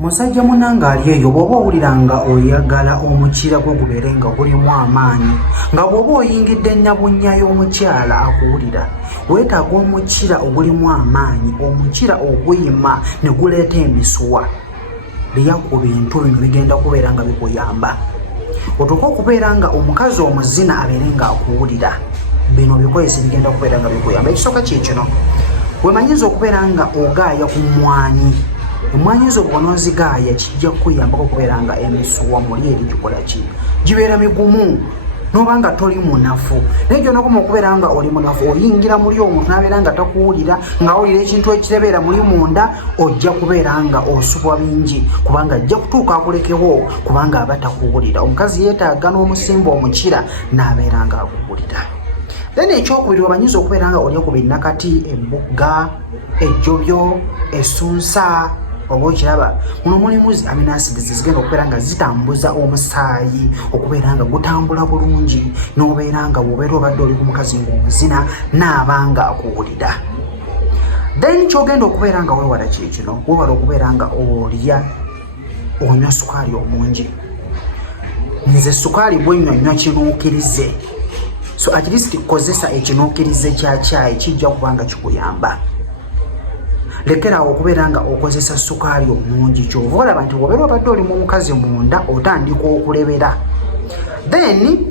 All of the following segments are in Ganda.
Musajja munanga ali eyo bw'oba owuliranga oyagala omukira gwo gubeere nga gulimu amaanyi nga bw'oba oyingidde nnabunnya y'omukyala akuwulira weetaaga omukira ogulimu amaanyi, omukira oguyima ne guleeta emisuwa. Lya ku bintu bino bigenda kubeera nga bikuyamba otuuka okubeera nga omukazi omuzina abeere nga akuwulira. Bino bikozesa bigenda kubeera nga bikuyamba. Ekisooka kiikino wemanyiza okubeera nga ogaaya ku mmwanyi. Emmwanyi zo bw'onoozigaaya kijja kukuyambako okubeera nga emisuwa muli eri gikola ki, gibeera migumu n'oba nga toli munafu. Naye gy'onookoma okubeera nga oli munafu oyingira muli omuntu n'abeera nga takuwulira, ng'awulira ekintu ekitebeera muli munda, ojja kubeera nga osubwa bingi kubanga ajja kutuuka akulekewo kubanga aba takuwulira. Omukazi yeetaaga n'omusimba omukira n'abeera nga akuwulira. Then ekyokubiri wemanyiza okubeera nga olya ku binnakati, embugga, ejjobyo, essunsa. Oba okiraba muno mulimu amino acids zigenda okubeera nga zitambuza omusaayi okubeera nga gutambula bulungi n'obeera nga bw'obeera obadde oli ku mukazi ng'omuzina n'abanga akuwulira. Then ky'ogenda okubeera nga weewala kiikino, weewala okubeera nga olya onywa sukaali omungi. Nze sukaali bwennywa kinuukirize, so at least kozesa ekinuukirize kya caayi kijja kuba nga kikuyamba. Lekerawo okubeera nga okozesa sukaali omungi. Kyova olaba nti bw'obeera obadde oli mu mukazi munda otandika okulebera. Then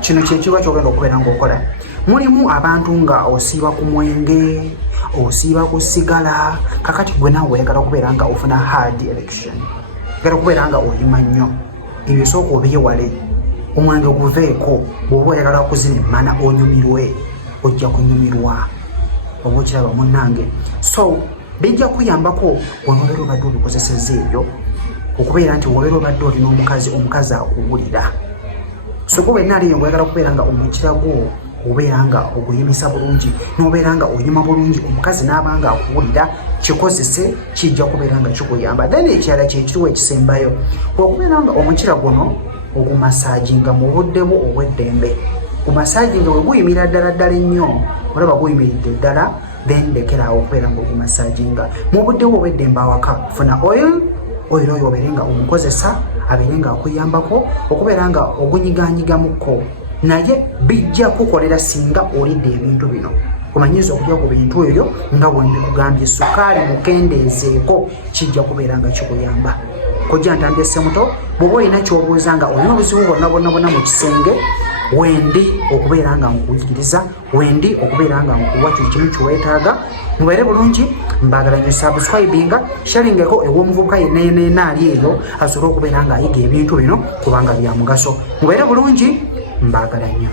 kino kyekiba kyogenda okubeera ng'okola. Mulimu abantu nga osiiba ku mwenge, osiiba ku sigala, kakati gwe naawe oyagala okubeera nga ofuna hard erection, oyagala okubeera nga oyima nnyo. Ebyo sooka obyewale, omwenge guveeko. Bw'oba oyagala okuzina emmana onyumirwe, ojja kunyumirwa. Oba okiraba munnange, so bijja kuyambako bw'onobeera obadde obikozesezza ebyo okubeera nti wobeera obadde olina omukazi akuwulira. So gwe wenna aliyo ng'oyagala okubeera nga omukira gwo obeera nga oguyimisa bulungi n'obeera nga oyima bulungi omukazi n'aba nga akuwulira, kikozese kijja kubeera nga kikuyamba. Then ekirala kyekiriwo ekisembayo okubeera nga omukira guno ogumasaaginga mu budde bwo obw'eddembe. Gumasaaginga bwe guyimira ddala ennyo, olaba guyimiridde ddala, then lekerawo okubeera nga ogumasaaginga mu budde bwo obw'eddembe awaka. Funa oil oyo obeere nga omukozesa abeere nga akuyambako okubeera nga ogunyiganyigamuko, naye bijja kukolera singa olidde ebintu bino. Omanyiza okulya ku bintu ebyo nga bwe mbikugambye, sukaali mukendeezeeko, kijja kubeera nga kikuyamba. Kojja ntambye Ssemuto, bw'oba olina ky'obuuza nga olina obuzibu bwonna mu kisenge, wendi okubeera nga nkuyigiriza, wendi okubeera nga nkuwa kyo kimu kiweetaaga. Mubeere bulungi, mbaagala nnyo subscribinga, sharingeko ew'omuvubuka yenna ali eyo asobole okubeera nga ayiga ebintu bino kubanga bya mugaso. Mubeere bulungi, mbaagala nnyo.